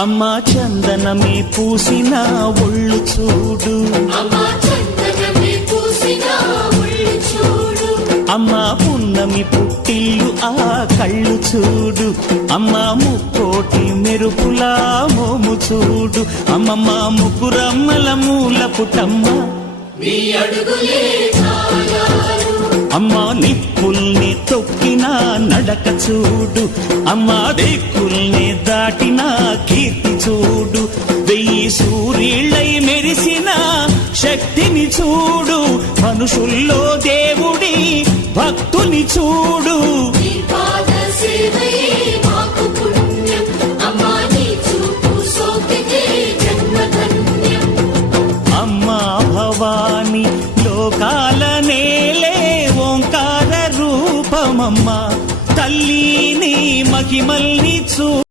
అమ్మా చందనమే పూసిన ఒళ్ళు చూడు, అమ్మా పున్నమి పుట్టిల్లు ఆ కళ్ళు చూడు, అమ్మా ముక్కోటి మెరుపులా మోము చూడు, అమ్మమ్మ ముగ్గురమ్మల మూల పుటమ్మ అమ్మా నిప్పుల్ని తొక్కిన నడక చూడు, అమ్మా దిక్కుల్ని దాటిన కీర్తి చూడు, 1000 సూర్యుళ్ళై మెరిసిన శక్తిని చూడు, మనుషుల్లో దేవుడి భక్తుని చూడు.